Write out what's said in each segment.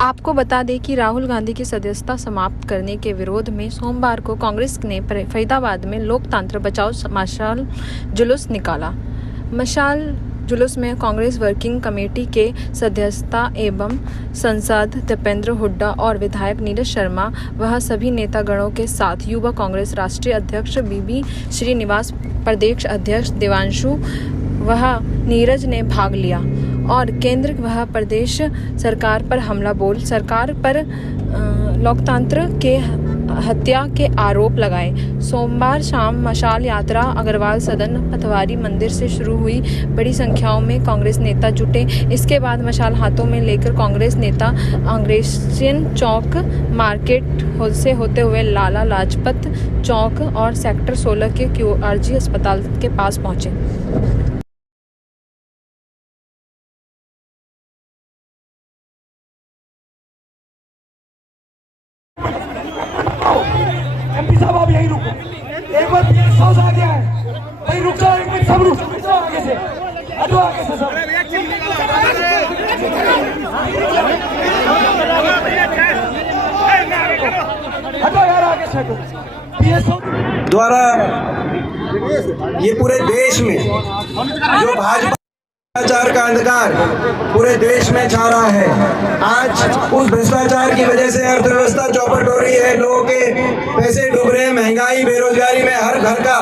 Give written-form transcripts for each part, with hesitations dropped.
आपको बता दें कि राहुल गांधी की सदस्यता समाप्त करने के विरोध में सोमवार को कांग्रेस ने फरीदाबाद में लोकतंत्र बचाओ मशाल जुलूस निकाला। मशाल जुलूस में कांग्रेस वर्किंग कमेटी के सदस्यता एवं सांसद दीपेंद्र हुड्डा और विधायक नीरज शर्मा वह सभी नेतागणों के साथ युवा कांग्रेस राष्ट्रीय अध्यक्ष बीबी श्रीनिवास, प्रदेश अध्यक्ष देवांशु वह नीरज ने भाग लिया और केंद्र व प्रदेश सरकार पर हमला बोल सरकार पर लोकतंत्र के हत्या के आरोप लगाए। सोमवार शाम मशाल यात्रा अग्रवाल सदन पटवारी मंदिर से शुरू हुई। बड़ी संख्याओं में कांग्रेस नेता जुटे। इसके बाद मशाल हाथों में लेकर कांग्रेस नेता अंग्रेजियन चौक मार्केट से होते हुए लाला लाजपत चौक और सेक्टर 16 के QRG अस्पताल के पास पहुंचे। एमपी साहब आप यहीं रुको, एक बार पीएस हाउस आ गया है, भाई रुक जाओ, एक मिनट सब रुक जाओ, आगे से हटो, आगे से सब हटो यार, आगे से हटो। पीएस द्वारा ये पूरे देश में जो भाजपा भ्रष्टाचार का अंधकार पूरे देश में छा रहा है, आज उस भ्रष्टाचार की वजह से अर्थव्यवस्था चौपट हो रही है, लोगों के पैसे डूब रहे हैं, महंगाई बेरोजगारी में हर घर का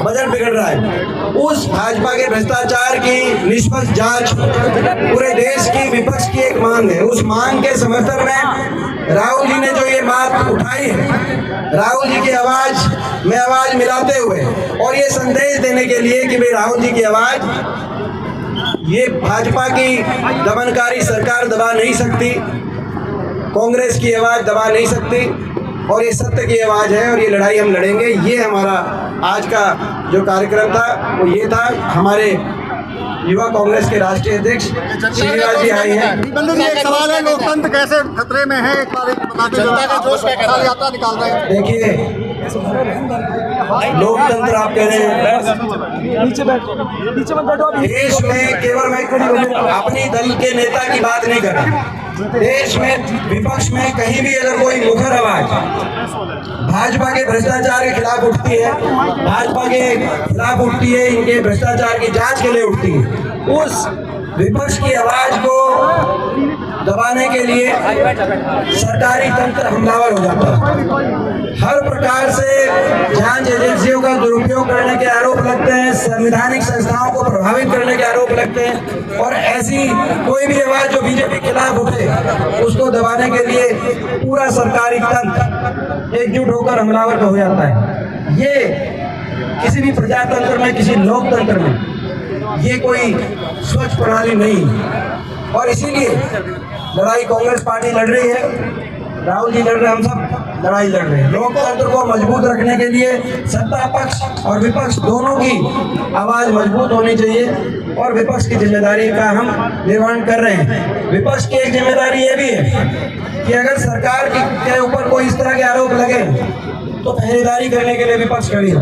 बजट बिगड़ रहा है। उस भाजपा के भ्रष्टाचार की निष्पक्ष जांच पूरे देश की विपक्ष की एक मांग है। उस मांग के समर्थन में राहुल जी ने जो ये बात उठाई है, राहुल जी की आवाज में आवाज मिलाते हुए और ये संदेश देने के लिए कि भाई राहुल जी की आवाज ये भाजपा की दमनकारी सरकार दबा नहीं सकती, कांग्रेस की आवाज दबा नहीं सकती और ये सत्य की आवाज है और ये लड़ाई हम लड़ेंगे। ये हमारा आज का जो कार्यक्रम था वो ये था। हमारे युवा कांग्रेस के राष्ट्रीय अध्यक्ष श्रीनिवास जी आए हैं। एक सवाल है, लोकतंत्र कैसे खतरे में है, एक बार जनता का जोश यात्रा निकाल रहे हैं। देखिए, लोकतंत्र आप कह रहे हैं, नीचे बैठो, नीचे मत बैठो। देश में केवल मैं अपनी दल के नेता की बात नहीं कर रहा, देश में विपक्ष में कहीं भी अगर कोई मुखर आवाज भाजपा के भ्रष्टाचार के खिलाफ उठती है, भाजपा के खिलाफ उठती है, इनके भ्रष्टाचार की जांच के लिए उठती है, उस विपक्ष की आवाज को दबाने के लिए सरकारी तंत्र हमलावर हो जाता है। हर प्रकार से जांच एजेंसियों का दुरुपयोग करने के आरोप लगते हैं, संवैधानिक संस्थाओं को प्रभावित करने के आरोप लगते हैं और ऐसी कोई भी आवाज जो बीजेपी के खिलाफ उठे उसको दबाने के लिए पूरा सरकारी तंत्र एकजुट होकर हमलावर हो जाता है। ये किसी भी प्रजातंत्र में, किसी लोकतंत्र में ये कोई स्वच्छ प्रणाली नहीं और इसीलिए लड़ाई कांग्रेस पार्टी लड़ रही है, राहुल जी लड़ रहे हैं, हम सब लड़ाई लड़ रहे हैं। लोकतंत्र को मजबूत रखने के लिए सत्ता पक्ष और विपक्ष दोनों की आवाज मजबूत होनी चाहिए और विपक्ष की जिम्मेदारी का हम निर्वहन कर रहे हैं। विपक्ष की एक जिम्मेदारी ये भी है कि अगर सरकार के ऊपर कोई इस तरह के आरोप लगे तो पहरेदारी करने के लिए विपक्ष खड़ी हो।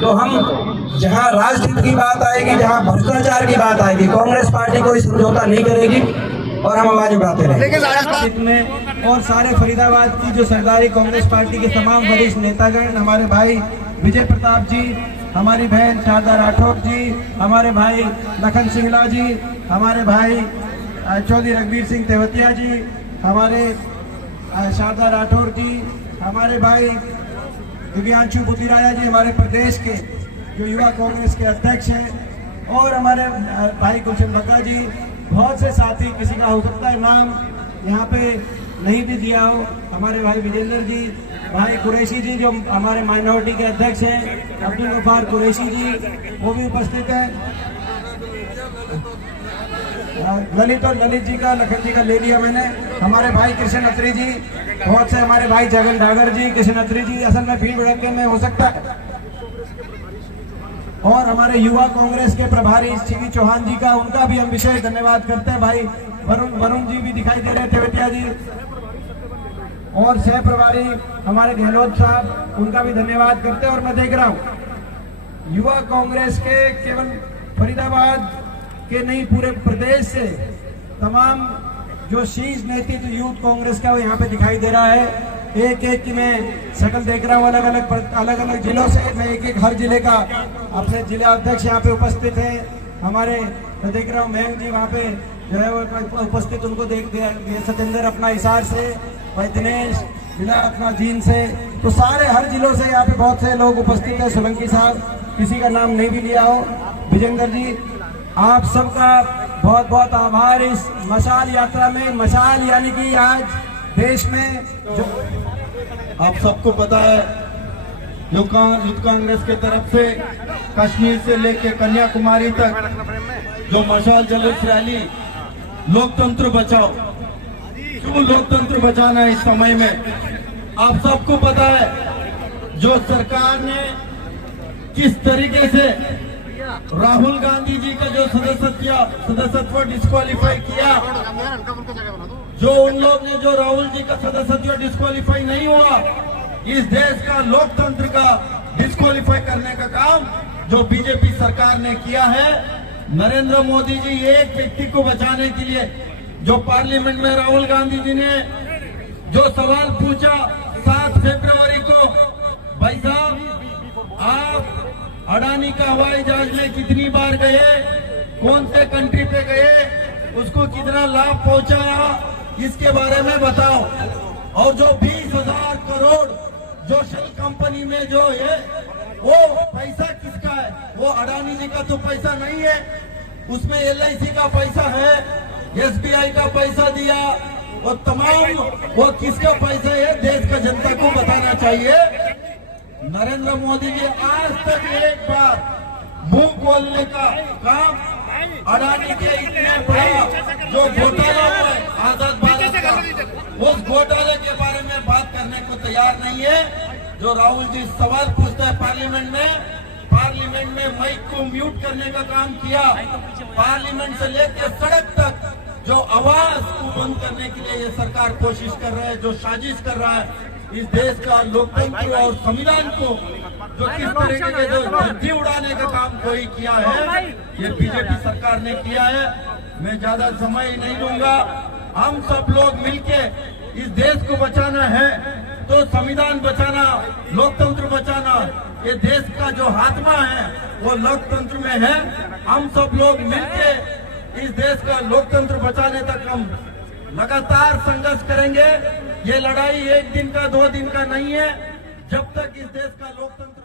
तो हम जहां राजनीति की बात आएगी, जहां भ्रष्टाचार की बात आएगी, कांग्रेस पार्टी कोई समझौता नहीं करेगी और हम आवाज उठाते रहेंगे। में और सारे फरीदाबाद की जो सरकारी कांग्रेस पार्टी के तमाम वरिष्ठ नेतागण, हमारे भाई विजय प्रताप जी, हमारी बहन शारदा राठौर जी, हमारे भाई लखन सिंगला जी, हमारे भाई चौधरी रघुवीर सिंह तेवतिया जी, हमारे शारदा राठौर जी, हमारे भाई दिव्यांशु पुतिराया जी, हमारे प्रदेश के जो युवा कांग्रेस के अध्यक्ष हैं, और हमारे भाई गुलशन बग्गा जी, बहुत से साथी, किसी का हो सकता है नाम यहाँ पे नहीं भी दिया हो, हमारे भाई विजेंद्र जी, भाई कुरैशी जी जो हमारे माइनॉरिटी के अध्यक्ष हैं, अब्दुल गफ्फार कुरैशी जी वो भी उपस्थित हैं, ललित और ललित जी का, लखन जी का ले लिया मैंने, हमारे भाई कृष्ण अत्री जी, बहुत से हमारे भाई जगन डागर जी, कृष्ण अत्री जी, असल में भीड़ भड़के में हो सकता है, और हमारे युवा कांग्रेस के प्रभारी सीवी चौहान जी का, उनका भी हम विशेष धन्यवाद करते हैं। भाई वरुण जी भी दिखाई दे रहे थे, तेवतिया जी, और सह प्रभारी हमारे गहलोत साहब, उनका भी धन्यवाद करते हैं। और मैं देख रहा हूँ युवा कांग्रेस के केवल फरीदाबाद के नहीं, पूरे प्रदेश से तमाम जो शीर्ष नेतृत्व यूथ कांग्रेस का वो यहाँ पे दिखाई दे रहा है। एक एक की मैं शक्ल देख रहा हूँ, अलग अलग जिलों से। मैं एक हर जिले का अपने जिला अध्यक्ष यहाँ पे उपस्थित है। हमारे मैं देख रहा हूँ मयंक जी वहाँ पे जो है वो उपस्थित, उनको देख सतेंद्र अपना हिसार से, भाई दिनेश जिला अपना जीन से, तो सारे हर जिलों से यहाँ पे बहुत से लोग उपस्थित है। सोलंकी साहब, किसी का नाम नहीं भी लिया हो, विजेंद्र जी, आप सबका बहुत बहुत आभार। इस मशाल यात्रा में, मशाल यानी कि आज देश में जो आप सबको पता है यूथ कांग्रेस के तरफ से कश्मीर से लेकर कन्याकुमारी तक जो मशाल जुलूस रैली लोकतंत्र बचाओ, क्यों लोकतंत्र बचाना है इस समय में, आप सबको पता है जो सरकार ने किस तरीके से राहुल गांधी जी का जो सदस्यत्व डिस्क्वालीफाई किया, जो उन लोग ने जो राहुल जी का सदस्यत्व डिस्क्वालीफाई नहीं हुआ, इस देश का लोकतंत्र का डिस्क्वालीफाई करने का काम जो बीजेपी सरकार ने किया है। नरेंद्र मोदी जी एक व्यक्ति को बचाने के लिए जो पार्लियामेंट में राहुल गांधी जी ने जो सवाल पूछा 7 फरवरी को, भाई साहब आप अडानी का हवाई जहाज में कितनी बार गए, कौन से कंट्री पे गए, उसको कितना लाभ पहुंचाया, इसके बारे में बताओ। और जो 20,000 करोड़ जो शेल कंपनी में जो है वो पैसा किसका है? वो अडानी जी का तो पैसा नहीं है, उसमें LIC का पैसा है, SBI का पैसा दिया, और तमाम वो किसका पैसा है देश का जनता को बताना चाहिए। नरेंद्र मोदी जी आज तक एक बार मुंह खोलने का काम अडानी के इतने बड़ा जो घोटाला हुआ है आजाद भारत का, उस घोटाले के बारे में बात करने को तैयार नहीं है। जो राहुल जी सवाल पूछता है पार्लियामेंट में माइक को म्यूट करने का काम किया, पार्लियामेंट से लेकर सड़क तक जो आवाज को बंद करने के लिए ये सरकार कोशिश कर रहा है, जो साजिश कर रहा है इस देश का लोकतंत्र और संविधान को जो किस तरीके के जो धज्जी उड़ाने का काम कोई किया है, ये बीजेपी सरकार ने किया है। मैं ज्यादा समय नहीं लूंगा। हम सब लोग मिलके इस देश को बचाना है, तो संविधान बचाना, लोकतंत्र बचाना, ये देश का जो आत्मा है वो लोकतंत्र में है। हम सब लोग मिलके इस देश का लोकतंत्र बचाने तक हम लगातार संघर्ष करेंगे। ये लड़ाई 1 दिन का 2 दिन का नहीं है। जब तक इस देश का लोकतंत्र